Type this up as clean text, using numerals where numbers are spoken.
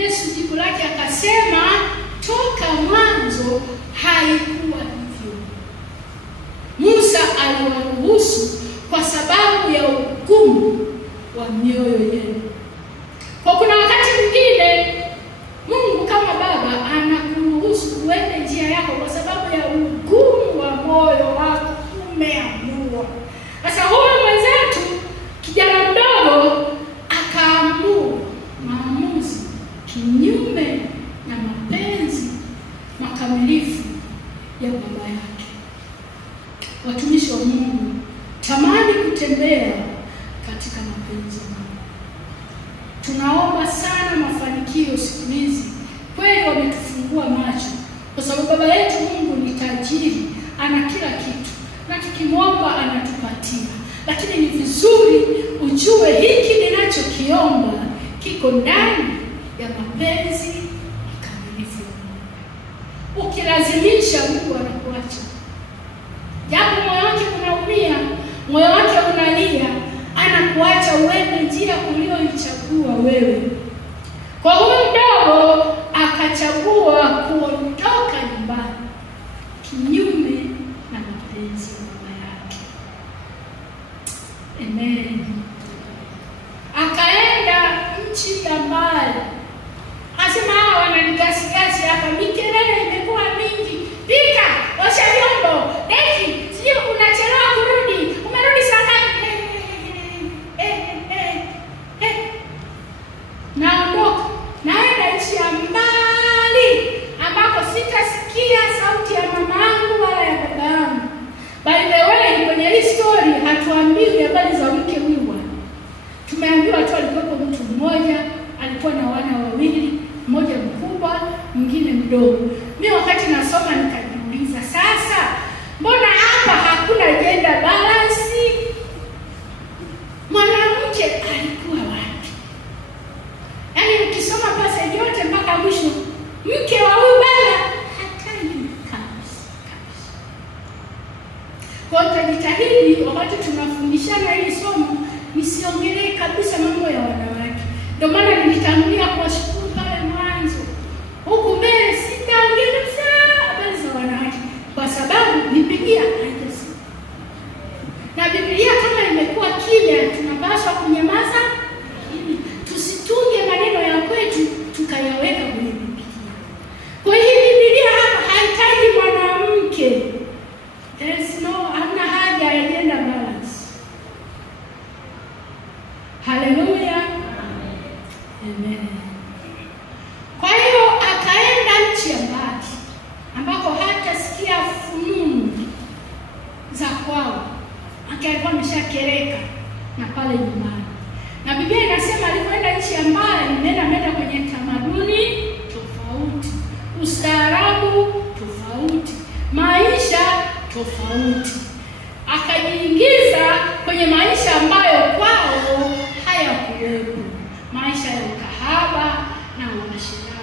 Yesu jibu lake akasema, toka mwanzo haikuwa hivyo. Musa aliwaruhusu kwa sababu ya ugumu wa mioyo yenu. Kwa kuna wakati mwingine Mungu kama Baba anakuruhusu uende njia yako kwa sababu ya ugumu wa moyo wako umeamua. Sasa huyo mwenzetu kijana mdogo akaamua maamuzi kinyume na mapenzi makamilifu ya baba yake. Watumishi wa Mungu, tamani kutembea katika mapenzi ya Mungu. Tunaomba sana mafanikio siku hizi. Kweli wametufungua macho kwa sababu baba yetu Mungu ni tajiri, ana kila kitu na tukimwomba anatupatia. Lakini ni vizuri ujue hiki ninachokiomba kiko ndani ya mapenzi makamilifu. Ukilazimisha Mungu anakuacha. Japo moyo wake unaumia, moyo wake unalia, anakuacha uende njia uliyoichagua wewe. Kwa huyu mdogo akachagua kuondoka nyumbani kinyume na mapenzi ya baba yake. Amen. Akaenda nchi ya mbali. Asema hawa wananigasigasi hapa, mikelele imekuwa mingi. Pika, osha vyombo, deki, sio unachelewa kurudi. Umerudi saa ngapi? Naondoka, naenda nchi ya mbali ambako sitasikia sauti ya mamangu wala ya babangu. By the way, kwenye hii story hatuambiwi habari za mke huyu bwana. Tumeambiwa tu alikuwa mtu mmoja, alikuwa na wana wawili, mmoja mkubwa, mwingine mdogo. Mimi wakati nasoma nikajiuliza, sasa mbona hapa hakuna gender balance? Mwanamke alikuwa wapi? Yaani ukisoma passage yote mpaka mwisho, mke wa huyu baba hataki kabisa. Kwa tutajitahidi wakati tunafundishana hili somo nisiongelee kabisa mambo ya wanawake. Ndio maana nilitangulia kuwashukuru pale mwanzo. Huku mbele sitaongelea habari za wanawake kwa sababu Biblia haijasema. Na Biblia kama imekuwa kimya, tunapaswa kunyamaza ili tusitunge maneno ya kwetu tukayaweka kwenye Biblia. Kwa hiyo Biblia hapa haitaji mwanamke. There is no, hamna haja ya gender balance. Hallelujah. Amen. Kwa hiyo akaenda nchi ya mbali ambako hata sikia fununu za kwao. Alikuwa ameshakereka na pale nyumbani. Na Biblia inasema alipoenda nchi ya mbali, nenda kwenye tamaduni tofauti, ustaarabu tofauti, maisha tofauti. Akajiingiza kwenye maisha ambayo kwao hayakuwepo, maisha ya ukahaba na uasherati.